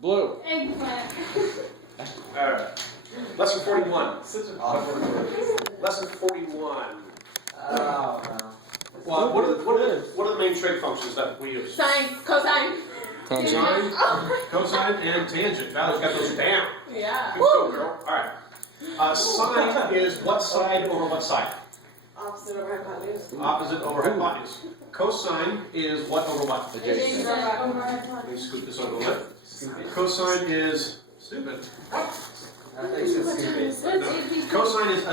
Blue. Eggplant. Alright. Lesson 41. Such an awkward word. Lesson 41. Oh, no. Well, what are the main trig functions that we use? Sine, cosine. Tangent. Sine, cosine, and tangent. Valerie's got those down. Yeah. Good go, girl. Alright. Sine is what side over what side? Opposite over hypotenuse. Opposite over hypotenuse. Cosine is what over what? Adjacent. Let me scoot this over a little bit. Cosine is stupid. I think it's stupid. No. Cosine is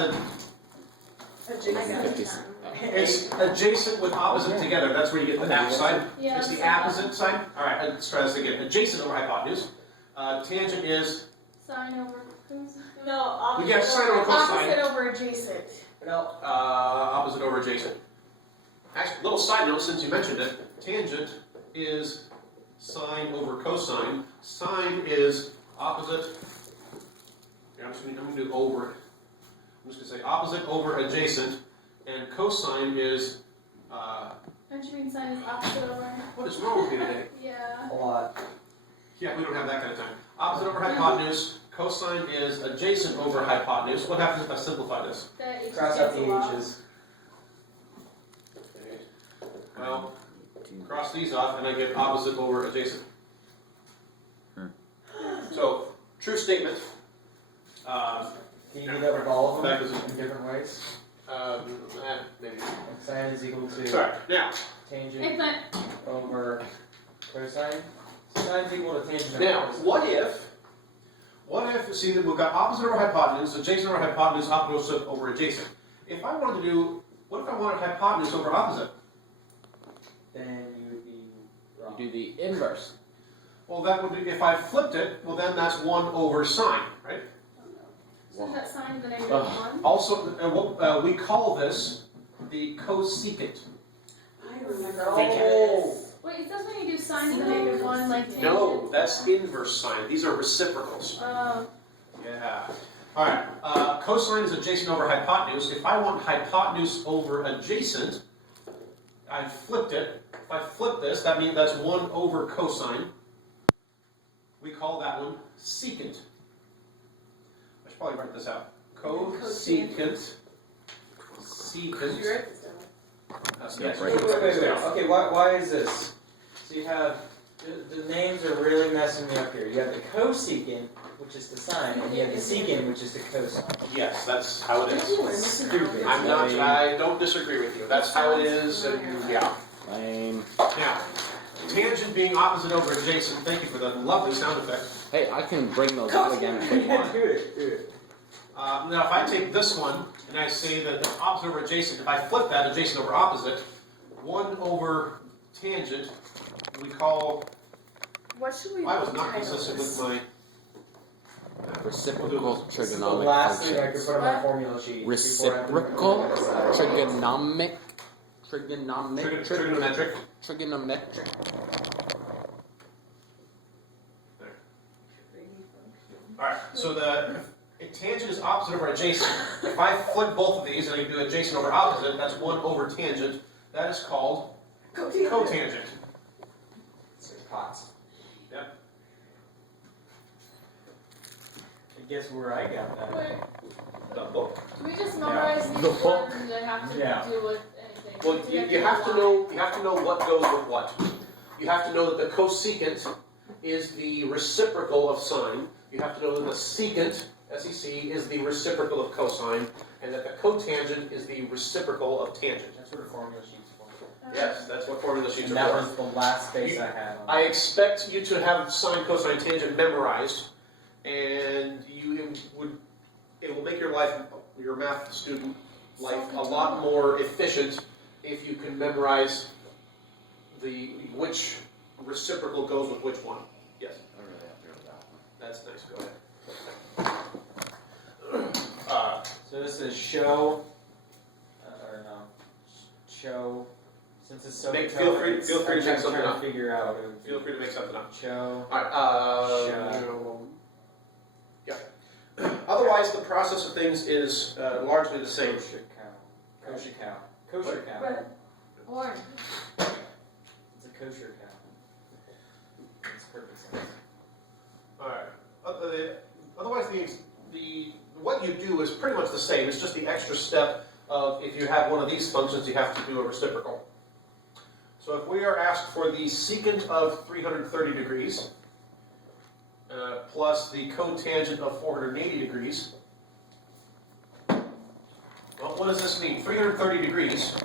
it's adjacent with opposite together. That's where you get the side. Yeah, It's the opposite side. Alright, let's try this again. Adjacent over hypotenuse. Tangent is Sine over cosine. No, opposite. we got sine over cosine. Opposite over adjacent. No. Opposite over adjacent. Actually, little side note since you mentioned it. Tangent is sine over cosine. Sine is opposite. Here, I'm going to do over it. I'm just going to say opposite over adjacent. And cosine is. Don't you mean sine is opposite over? What is wrong with me today? Yeah. A lot. Yeah, we don't have that kind of time. Opposite over hypotenuse. Cosine is adjacent over hypotenuse. What happens if I simplify this? That H Cross out gets the a lot. H's. Okay. Well, cross these off and I get opposite over adjacent. So, true statement. Can you do that with all of Back them is- in different ways? Maybe. Like sine is equal to Sorry. Now, tangent Eggplant. over cosine. Sine is equal to tangent now, over cosine. what if, see that we've got opposite over hypotenuse, adjacent over hypotenuse, opposite over adjacent. If I wanted to do, what if I wanted hypotenuse over opposite? Then you would be wrong. You do the inverse. Well, that would be, if I flipped it, well then that's 1 over sine, right? So is that sine of the negative Ugh. 1? Also, we call this the cosecant. I remember. Oh. Wait, is this when you do sine of the negative 1 like tangent? No, that's inverse sine. These are reciprocals. Oh. Yeah. All right. Cosine is adjacent over hypotenuse. If I want hypotenuse over adjacent, I flipped it. If I flip this, that means that's 1 over cosine. We call that one secant. I should probably write this out. Cosecant. Secant. That's Yeah, next. right. Wait. Okay, why is this? So you have, the names are really messing me up here. You have the cosecant, which is the sine, and you have the secant, which is the cosine. Yes, that's how it is. Stupid. I don't disagree with you. That's how it is, and yeah. Lame. Now, tangent being opposite over adjacent, thank you for the lovely sound effect. Hey, I can bring those out again if you want. Do it. Now, if I take this one and I say that the opposite over adjacent, if I flip that adjacent over opposite, 1 over tangent, we call. What should we I was do not to consistent this? with my. Reciprocal This is the trigonomic last thing I could functions. put on my formula sheet. Reciprocal trigonomic. Trigonometric. trigonometric. Alright, so the tangent is opposite over adjacent. If I flip both of these and I do adjacent over opposite, that's 1 over tangent. That is called cotangent. Six pots. Yep. I guess where I got that. Wait, The book. do we just memorize The these book. words and do they have to Yeah. do with anything? Well, Do you they have to lie? know what goes with what. You have to know that the cosecant is the reciprocal of sine. You have to know that the secant, SEC, is the reciprocal of cosine, and that the cotangent is the reciprocal of tangent. That's what a formula sheet's for. Yes, that's what formula sheets And are that for. was the last space I had on I expect you to have sine, cosine, tangent memorized, and it will make your life, your math student life, a lot more efficient if you can memorize which reciprocal goes with which one. Yes. I really have to go with that one. That's nice. Go ahead. So this is show, or no, show, since it's so Feel free to make something trying up. to figure out. Feel free to make something up. Show, Alright, yeah. Otherwise, the process of things is largely the same. kosher cow. Kosher cow. Red. Orange. It's a kosher cow. Makes perfect sense. what you do is pretty much the same. It's just the extra step of if you have one of these functions, you have to do a reciprocal. So if we are asked for the secant of 330 degrees plus the cotangent of 480 degrees, well, what does this mean? 330 degrees.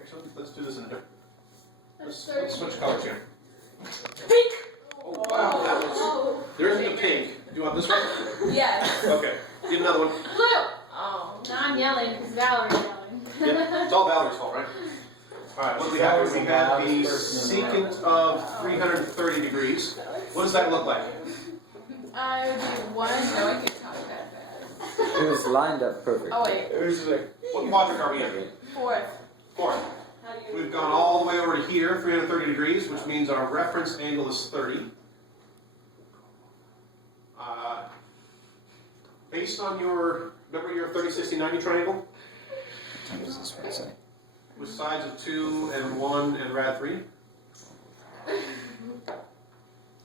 Actually, let's do this in a different. Let's switch colors here. Pink. Oh wow, that was. Oh. There isn't a pink. Do you want this one? Yes. Okay. Get another one. Blue. Oh, now I'm yelling because Valerie's yelling. Yeah, it's all Valerie's fault, right? All right. What do we have here? We have the secant of 330 degrees. What does that look like? I would do one. No, I can't talk that fast. It was lined up perfect. Oh wait, It was like, What quadrant are we in? fourth. Fourth. How do you? We've gone all the way over to here, 330 degrees, which means our reference angle is 30. Based on your, remember your 30, 60, 90 triangle? What does this one say? With sides of 2 and 1 and rad 3. Okay.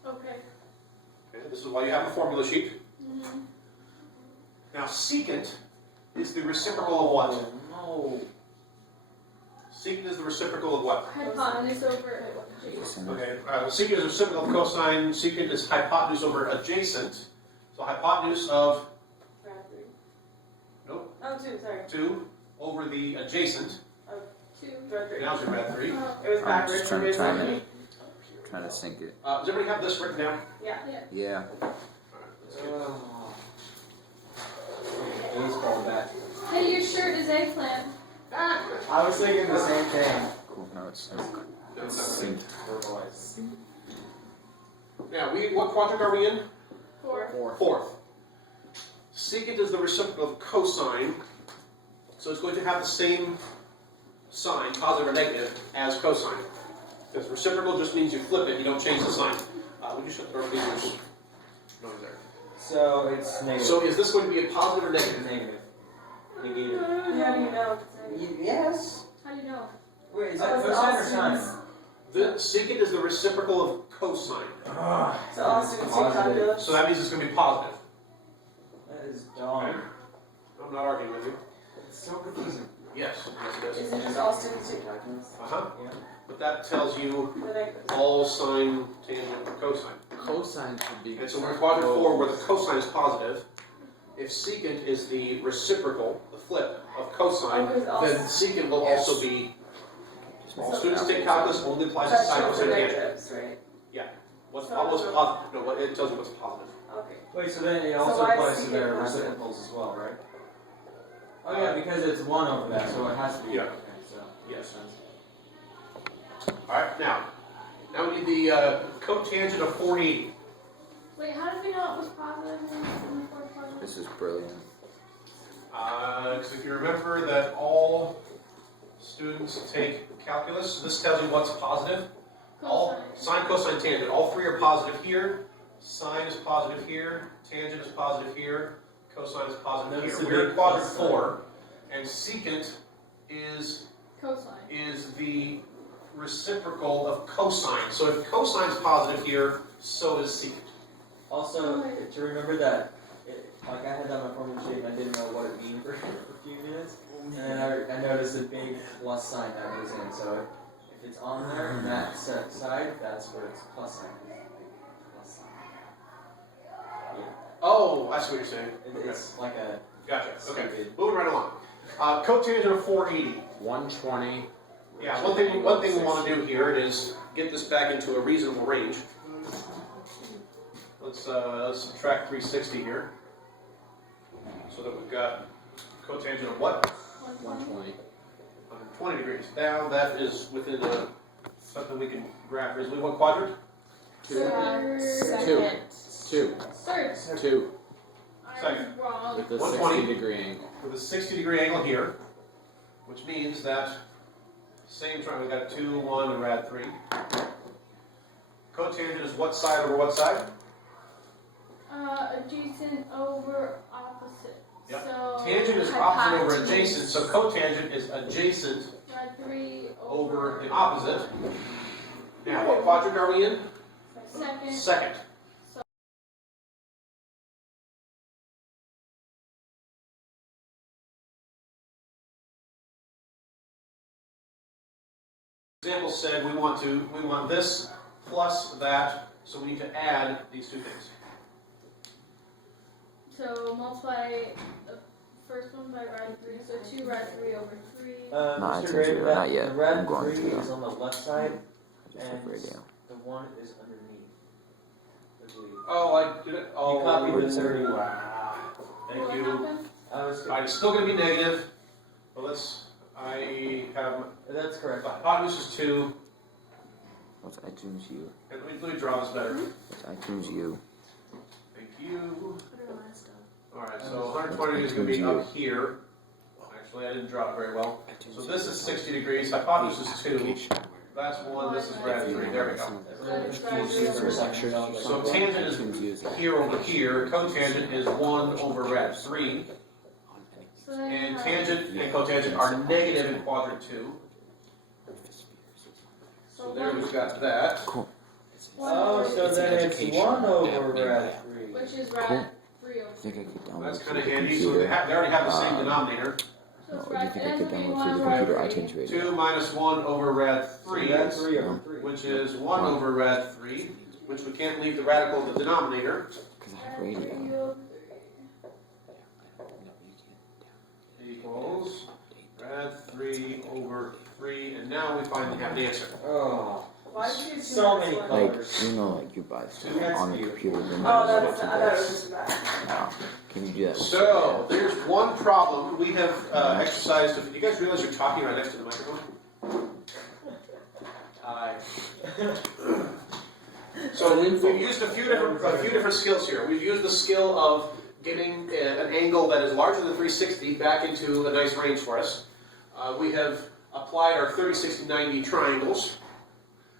Okay, this is why you have a formula sheet. Mm-hmm. Now, secant is the reciprocal of what? no. Secant is the reciprocal of what? Hypotenuse over adjacent. Okay, secant is the reciprocal of cosine. Secant is hypotenuse over adjacent. So hypotenuse of, Rad 3. nope, Oh, 2, sorry. 2 over the adjacent. Two. Rad 3. Now it's in rad 3. It was I'm backwards. just trying to originally. time it. Trying to sync it. Does everybody have this written down? Yeah. Yeah. Yeah. Baseball bat. Hey, your shirt is eggplant. I was thinking the same thing. Cool. Now it's That's synced. Verbalized. Now, what quadrant are we in? Four. Fourth. Secant is the reciprocal of cosine, so it's going to have the same sign, positive or negative, as cosine. Because reciprocal just means you flip it, you don't change the sign. Would you shut the door, please? There's noise there. So it's negative. So is this going to be a positive or negative? Negative. Negative. How do you know? Yes. How do you know? Wait, is Oh, that it's cosine or Austin's. sine? The secant is the reciprocal of cosine. So Austin take Positive. calculus. So that means it's going to be positive. That is dumb. I'm not arguing with you. It's so confusing. Yes, yes it is. Is it just Austin take calculus? Uh-huh. Yeah. But that tells you Then I- all sine, tangent, or cosine. Cosine should be. And so we're in quadrant 4 where the cosine is positive. If secant is the reciprocal, the flip of cosine, Oh, it's also- then secant will also be. All students take calculus, only applies to That's sine, for cosine, tangent. negatives, right? What's So- positive? No, it tells you what's positive. Okay. Wait, so then it So also why applies is to secant their positive? reciprocals as well, right? Oh yeah, because it's 1 over that, so it has to be. Yeah. Okay, so. Yes. makes sense. Alright, now we need the cotangent of 480. Wait, how did we know it was positive in the fourth quadrant? This is brilliant. Because if you remember that all students take calculus, this tells you what's positive. All Cosine. sine, cosine, tangent. All three are positive here. Sine is positive here. Tangent is positive here. Cosine is positive Notice here. the We're in big quadrant plus sign. 4, and secant Cosine. is the reciprocal of cosine. So if cosine is positive here, so is secant. Also, to remember that, like I had that on my formula sheet and I didn't know what it meant for a few minutes, and then I noticed a big plus sign that was in. So if it's on there on that side, that's where it's plus sign. Plus sign. Yeah, Oh, I see what you're saying. it's like a Gotcha. Okay. stupid. Moving right along. Cotangent of 480. 120. Yeah, one thing we want to do here is get this back into a reasonable range. Let's subtract 360 here. So that we've got cotangent of what? 120. 120 degrees. Now that is within something we can graph easily. What quadrant? Third. Second. 2. Third. 2. I Second. was wrong. With the 120. 60-degree angle. With a 60-degree angle here, which means that same triangle, we've got 2, 1, and rad 3. Cotangent is what side over what side? Adjacent over opposite. Yep. So Tangent is opposite over hypotenuse. adjacent, so cotangent is adjacent Rad 3 over the opposite. Now, what quadrant are we in? Second. Second. Example said we want this plus that, so we need to add these two things. So multiply the first one by rad 3, so 2 rad 3 over 3. Mr. I Gray, can't do that, not yet. The red I'm going 3 to, is on the left side, I just have and radio. the 1 is underneath. I believe. Oh, I did it. Oh, copied the 30. Wow. Thank What you. happened? Alright, it's still going to be negative, but I have, That's correct. the hypotenuse is 2, What's iTunes U? and let me draw this better. What's iTunes U? Thank you. Put it on my stuff. Alright, so 120 is going to be up here. Actually, I didn't draw it very well. So this is 60 degrees, hypotenuse is 2. That's 1, this is rad 3. There we go. So tangent is here over here, cotangent is 1 over rad 3. So then And you have- tangent and cotangent are negative in quadrant 2. So there we've got that. Cool. Oh, so It's an then it's education 1 over app, rad 3. Which is Cool. rad 3 over I think I could download That's through kind of the handy, so computer. they already have the same denominator. So No, it's or do you rad, think it I ends could up being download 1 through the over rad computer 3. iTunes radio? 2 minus 1 over rad 3, Rad 3 over 3. which is 1 over rad 3, which we can't leave the radical in the denominator, Because I have Rad 3 radio. over 3. equals rad 3 over 3, and now we finally have an answer. Oh, Why did you do so that many one? Like, colors. you know, like you buy stuff That's on the you. computer. Then Oh, you that's, just I thought it was do just that. this. Now, can you do that? with So, Superman? there's one problem. We have exercised, do you guys realize you're talking right next to the microphone? So we've used a few different skills here. We've used the skill of getting an angle that is larger than 360 back into a nice range for us. We have applied our 30, 60, 90 triangles.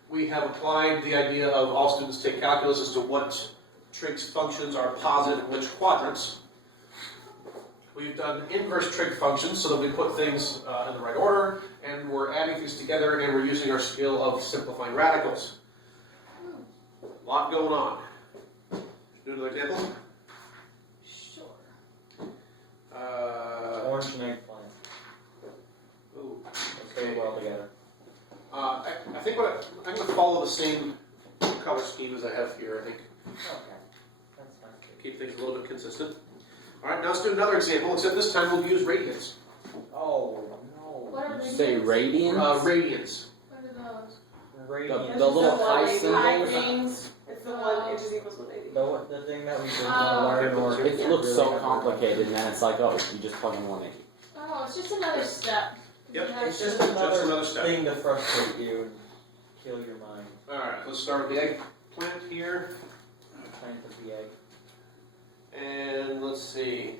We have applied the idea of all students take calculus as to what Trig's functions are positive in which quadrants. We've done inverse trig functions so that we put things in the right order, and we're adding things together, and we're using our skill of simplifying radicals. A lot going on. Do another example? Sure. Orange and eggplant. Ooh. Let's go well together. I think I'm going to follow the same color scheme as I have here, I think. Okay. That's fine. Keep things a little bit consistent. All right, now let's do another example, except this time we'll use radians. Oh, no. What are Did you radians? say radians? Radians. What are those? Radiant. The little It's the high one symbol? High things. It's the 1 inches equals 180. The thing that we did Oh. learn or It looks so complicated, and then it's like, oh, you just plug in 180. Oh, it's just another step. Yep. You have It's to- just Just another another step. thing to frustrate you and kill your mind. All right, let's start with the eggplant here. Plant of the egg. And let's see.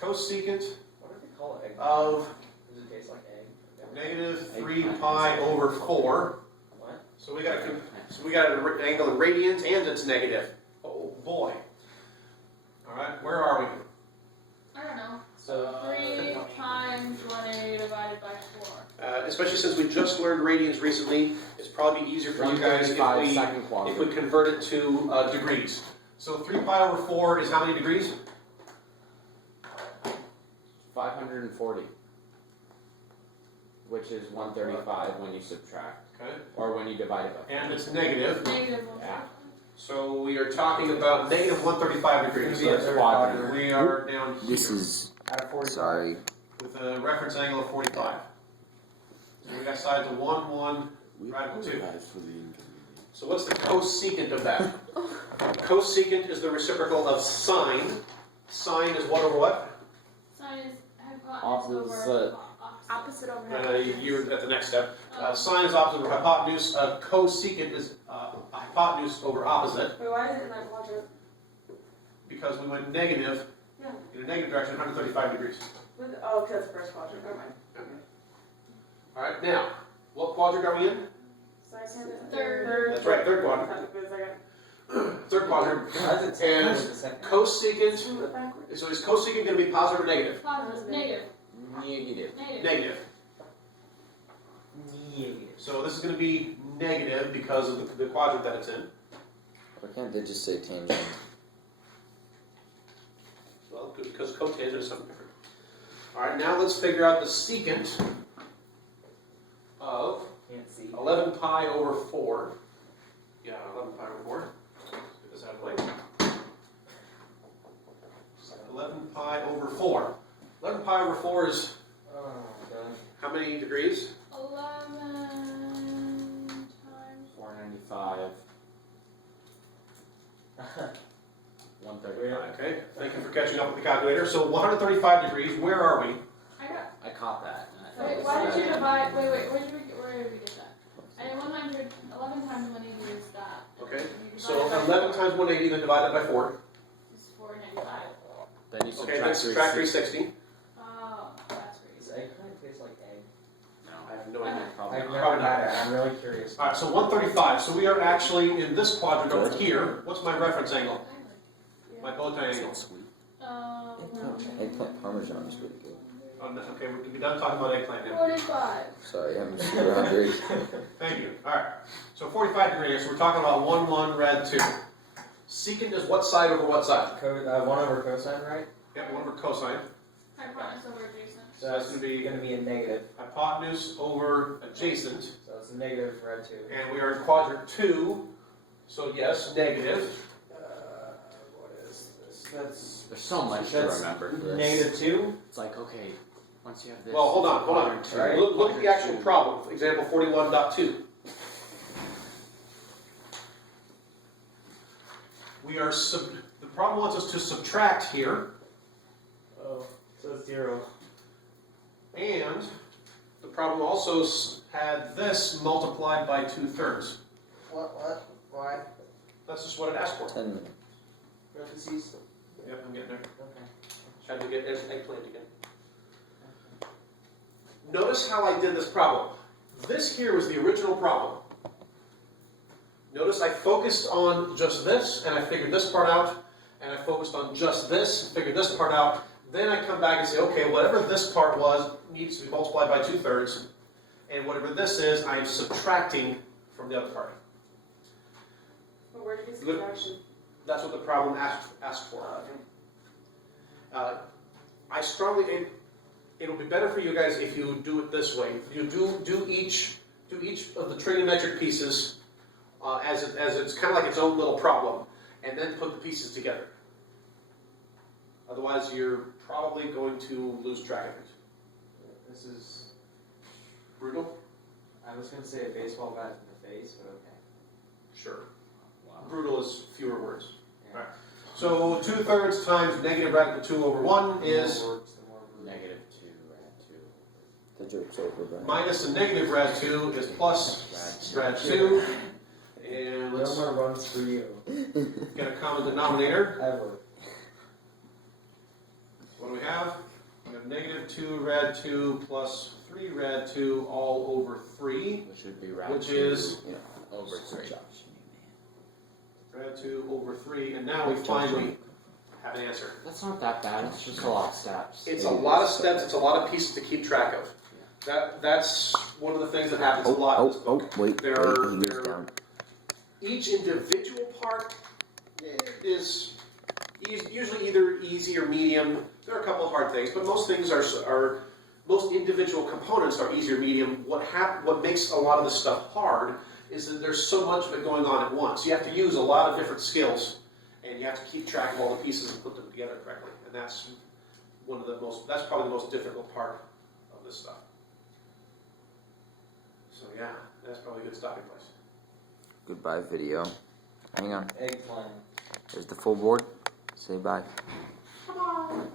Cosecant What do they call egg? of Does it taste like egg? negative 3 pi over 4. What? So we got an angle in radians, and it's negative. Oh boy. All right, where are we? I don't know. So 3 times 180 divided by 4. Especially since we just learned radians recently, it's probably easier for you guys if 135 we second quadrant. convert it to degrees. So 3 pi over 4 is how many degrees? 540. Which is 135 when you subtract. Okay. Or when you divide it by 4. And it's negative. Negative 1. Yeah. So we are talking about negative 135 degrees. So it's quadrant. We are down here This is, out of 40. sorry, with a reference angle of 45. So we got sides of 1, 1, radical 2. So what's the cosecant of that? Cosecant is the reciprocal of sine. Sine is what over what? Sine is hypotenuse Opposite. over Opposite over You're at the next step. Sine is opposite over hypotenuse. Cosecant is hypotenuse over opposite, Wait, why is it in that quadrant? because we went negative Yeah. in a negative direction, 135 degrees. Oh, because that's the first quadrant. Never mind. All right, now, what quadrant are we in? So I said Third. That's right, third quadrant. Third quadrant. Why is it second And with the second? Cosecant, Do it backwards. so is cosecant going to be positive or negative? Positive. Negative. negative. Negative. Negative. Negative. So this is going to be negative because of the quadrant that it's in. Why can't they just say tangent? Well, because cotangent is something different. All right, now let's figure out the secant of Can't see. 11 pi over 4. Yeah, 11 pi over 4. Let's get this out of the way. 11 pi over 4. 11 pi over 4 is Oh, God. how many degrees? 11 times. 495. 135. Okay, thank you for catching up with the calculator. So 135 degrees, where are we? I got. I caught that. And I thought Wait, it was why did that. you divide? Wait, where did we get that? I did 100. 11 times 180 is that. Okay, You so divide by 11 4 times 180, then divided by 4. is 495. Then you Okay, then subtract 360. Oh, that's Does crazy. eggplant taste like egg? No. I have no idea. Probably I've not. never had it. I'm really curious. All right, so 135. So we are actually in this quadrant over here. What's my reference angle? My bow tie angle. Sweet. Eggplant parmesan is really good. Oh, no, okay, we're done talking about eggplant now. 45. Sorry, I'm super hungry. Thank you. All right. So 45 degrees. So we're talking about 1, 1, rad 2. Secant is what side over what side? 1 over cosine, right? Yep, 1 over cosine. Hypotenuse over adjacent. So that's going to be Going to be a negative. hypotenuse over adjacent. So it's a negative for red 2. And we are in quadrant 2. So yes, negative. What is this? That's There's so much to That's remember for this. negative 2. It's like, okay, once you have this. Well, hold on. quadrant two, Right. Look at the quadrant actual two. problem. Example 41.2. We are the problem wants us to subtract here, Oh, so it's 0. and the problem also had this multiplied by 2/3. What? Why? That's just what it asked for. 10 minutes. Parentheses. Yep, I'm getting there. Okay. Had to get eggplant again. Notice how I did this problem. This here was the original problem. Notice I focused on just this, and I figured this part out, and I focused on just this, and figured this part out. Then I come back and say, okay, whatever this part was needs to be multiplied by 2/3, and whatever this is, I'm subtracting from the other part. But where did you Look- subtraction? That's what the problem asked for. I strongly, it'll be better for you guys if you do it this way. You do each of the trigonometric pieces as it's kind of like its own little problem, and then put the pieces together. Otherwise, you're probably going to lose track of it. This is. Brutal? I was going to say a baseball bat in the face, but okay. Sure. Wow. Brutal is fewer words. Yeah. Right. So 2/3 times negative radical 2 over 1 is The more words, the more brutal. Negative 2, rad 2. The joke's over, Brian. minus a negative rad 2 is plus rad 2. And No let's more runs for you. get a common denominator. Ever. What do we have? We have negative 2 rad 2 plus 3 rad 2 all over 3. Which would be rad Which 2 is- You know, over 3. Rad 2 over 3. And now we finally have an answer. That's not that bad. It's just a lot of steps. It's a lot of steps. It's a lot of pieces to keep track of. That's one of the things that happens a lot in this book. wait, There wait, are- he there goes are- down. Each individual part is usually either easy or medium. There are a couple of hard things, but most things are most individual components are easy or medium. What makes a lot of this stuff hard is that there's so much of it going on at once. You have to use a lot of different skills, and you have to keep track of all the pieces and put them together correctly. And that's that's probably the most difficult part of this stuff. So yeah, that's probably a good stopping place. Goodbye, video. Hang on. Eggplant. There's the full board. Say bye. Come on.